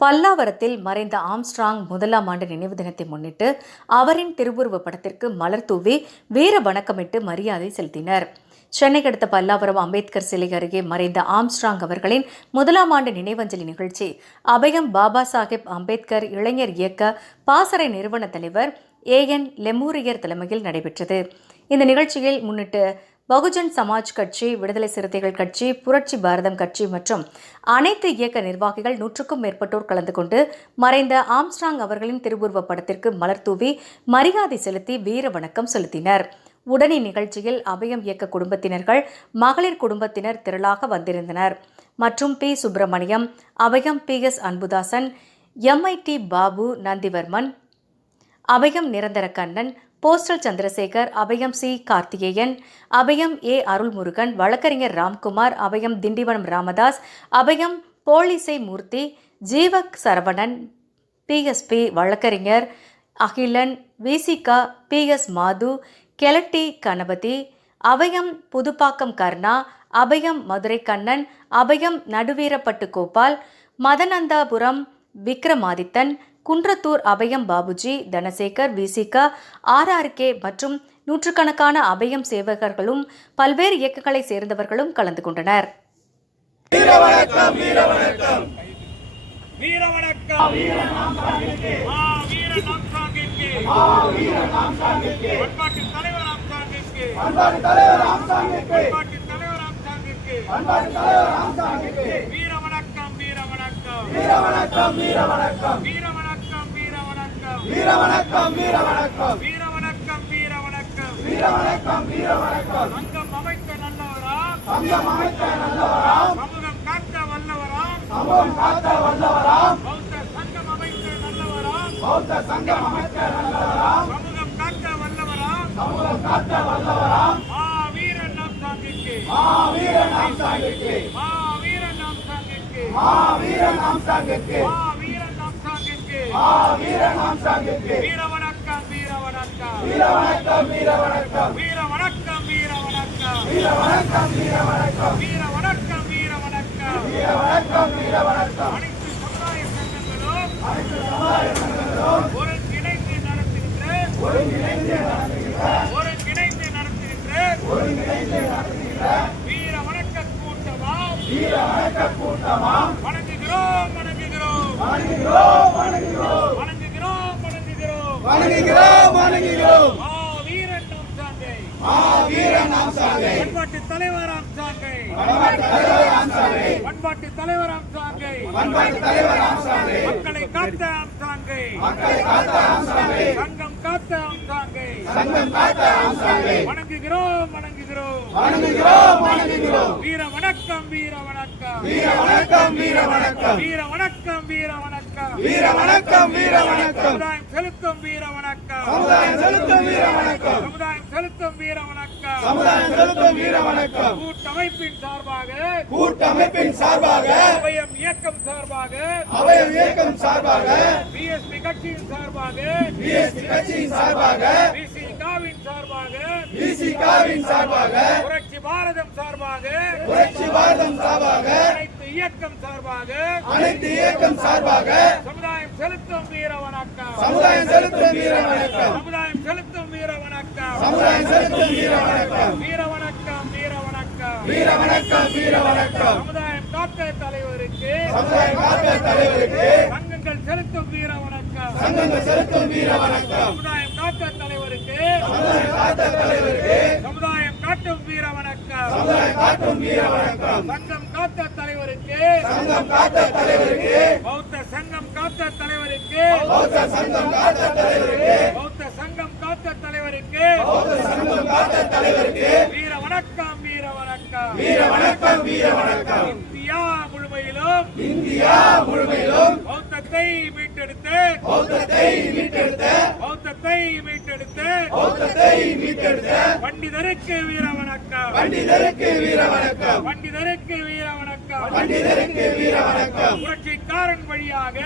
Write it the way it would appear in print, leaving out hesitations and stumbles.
பல்லாவரத்தில் மறைந்த ஆம்ஸ்ட்ராங் முதலாம் ஆண்டு நினைவு தினத்தை முன்னிட்டு அவரின் திருவுருவப் படத்திற்கு மலர் தூவி வீர வணக்கமிட்டு மரியாதை செலுத்தினர். சென்னை அடுத்த பல்லாவரம் அம்பேத்கர் சிலை அருகே மறைந்த ஆம்ஸ்ட்ராங் அவர்களின் முதலாம் ஆண்டு நினைவஞ்சலி நிகழ்ச்சி அபயம் பாபா சாஹேப் அம்பேத்கர் இளைஞர் இயக்க பாசறை நிறுவன தலைவர் AN லெமூரியர் தலைமையில் நடைபெற்றது. இந்த நிகழ்ச்சியில் முன்னிட்டு பகுஜன் சமாஜ் கட்சி, விடுதலை சிறுத்தைகள் கட்சி, புரட்சி பாரதம் கட்சி மற்றும் அனைத்து இயக்க நிர்வாகிகள் 100க்கும் மேற்பட்டோர் கலந்து கொண்டு மறைந்த ஆம்ஸ்ட்ராங் அவர்களின் திருவுருவப் படத்திற்கு மலர் தூவி மரியாதை செலுத்தி வீர வணக்கம் செலுத்தினர். உடனே நிகழ்ச்சியில் அபயம் இயக்க குடும்பத்தினர்கள், மகளிர் குடும்பத்தினர் திரளாக வந்திருந்தனர். மற்றும் P. சுப்பிரமணியம், அபயம் PS அன்புதாசன், MIT பாபு நந்திவர்மன், அபயம் நிரந்தர Kannan, postal Chandrasekhar, Abhayam C. Karthikeyan, Abhayam A. Arulmurugan, வழக்கறிஞர் ராம்குமார், அபயம் திண்டிவனம் ராமதாஸ், அபயம் போலிசை மூர்த்தி, ஜீவக் சரவணன், PSP வழக்கறிஞர் அகிலன், VCK PS மாது, கெலட்டி கணபதி, அபயம் புதுப்பாக்கம் கர்ணா, அபயம் மதுரை கண்ணன், அபயம் நடுவீரப்பட்டு கோபால், மதனந்தாபுரம் விக்ரமாதித்தன், குன்றத்தூர் அபயம் பாபுஜி, தனசேகர், VCK, RRK மற்றும் நூற்றுக்கணக்கான அபயம் சேவகர்களும் பல்வேறு இயக்கங்களை சேர்ந்தவர்களும் கலந்து கொண்டனர். வீர வணக்கம் வீர வணக்கம் வீர வணக்கம் வீர வணக்கம் வீர வணக்கம் வீர வணக்கம் சங்கம் அமைத்த நல்லவராம் சங்கம் அமைத்த நல்லவராம் சமூகம் காக்க வல்லவராம் சமூகம் காக்க வல்லவராம் பௌத்த சங்கம் அமைத்த நல்லவராம் பௌத்த சங்கம் அமைத்த நல்லவராம் சமூகம் காக்க வல்லவராம் சமூகம் காக்க வல்லவராம் வீரன் நாம் சாங்கிக்கு வீரன் நாம் சாங்கிக்கு வீரன் நாம் சாங்கிக்கு வீரன் நாம் சாங்கிக்கு வீர வணக்கம் வீர வணக்கம் வீர வணக்கம் வீர வணக்கம் வீர வணக்கம் வீர வணக்கம் வீர வணக்கம் வீர வணக்கம் வீர வணக்கம் வீர வணக்கம் வீர வணக்கம் வீர வணக்கம் அனைத்து சமுதாய சங்கங்களும் ஒருங்கிணைந்து நடத்துகின்ற வீர வணக்க கூட்டமாம் வணங்குகிறோம் வணங்குகிறோம் வணங்குகிறோம் வணங்குகிறோம் வணங்குகிறோம் வணங்குகிறோம் வீரன் நாம் சாங்கை வீரன் நாம் சாங்கை பண்பாட்டு தலைவராம் சாங்கை பண்பாட்டு தலைவராம் சாங்கை பண்பாட்டு தலைவராம் சாங்கை மக்களை காத்த ஆம் சாங்கை மக்களை காத்த ஆம் சாங்கை சங்கம் காத்த ஆம் சாங்கை சங்கம் காத்த ஆம் சாங்கை வணங்குகிறோம் வணங்குகிறோம் வணங்குகிறோம் வணங்குகிறோம் வீர வணக்கம் வீர வணக்கம் வீர வணக்கம் வீர வணக்கம் வீர வணக்கம் வீர வணக்கம் வீர வணக்கம் வீர வணக்கம் சமுதாயம் செலுத்தும் வீர வணக்கம் சமுதாயம் செலுத்தும் வீர வணக்கம் சமுதாயம் செலுத்தும் வீர வணக்கம் சமுதாயம் செலுத்தும் வீர வணக்கம் கூட்டமைப்பின் சார்பாக அபயம் இயக்கம் சார்பாக BSP கட்சியின் சார்பாக VCKவின் சார்பாக புரட்சி பாரதம் சார்பாக அனைத்து இயக்கம் சார்பாக சமுதாயம் செலுத்தும் வீர வணக்கம் சமுதாயம் செலுத்தும் வீர வணக்கம் சமுதாயம் செலுத்தும் வீர வணக்கம் சமுதாயம் செலுத்தும் வீர வணக்கம் வீர வணக்கம் வீர வணக்கம் வீர வணக்கம் வீர வணக்கம் சமுதாயம் காக்க தலைவருக்கு சங்கங்கள் செலுத்தும் வீர வணக்கம் சங்கங்கள் செலுத்தும் வீர வணக்கம் சமுதாயம் காக்க தலைவருக்கு சமுதாயம் காட்டும் வீர வணக்கம் சமுதாயம் காட்டும் வீர வணக்கம் சங்கம் காத்த தலைவருக்கு பௌத்த சங்கம் காத்த தலைவருக்கு வீர வணக்கம் வீர வணக்கம் வீர வணக்கம் வீர வணக்கம் இந்தியா முழுமையிலும் பௌத்தத்தை மீட்டெடுத்து பண்டிதருக்கு வீர வணக்கம் புரட்சிக்காரன் வழியாக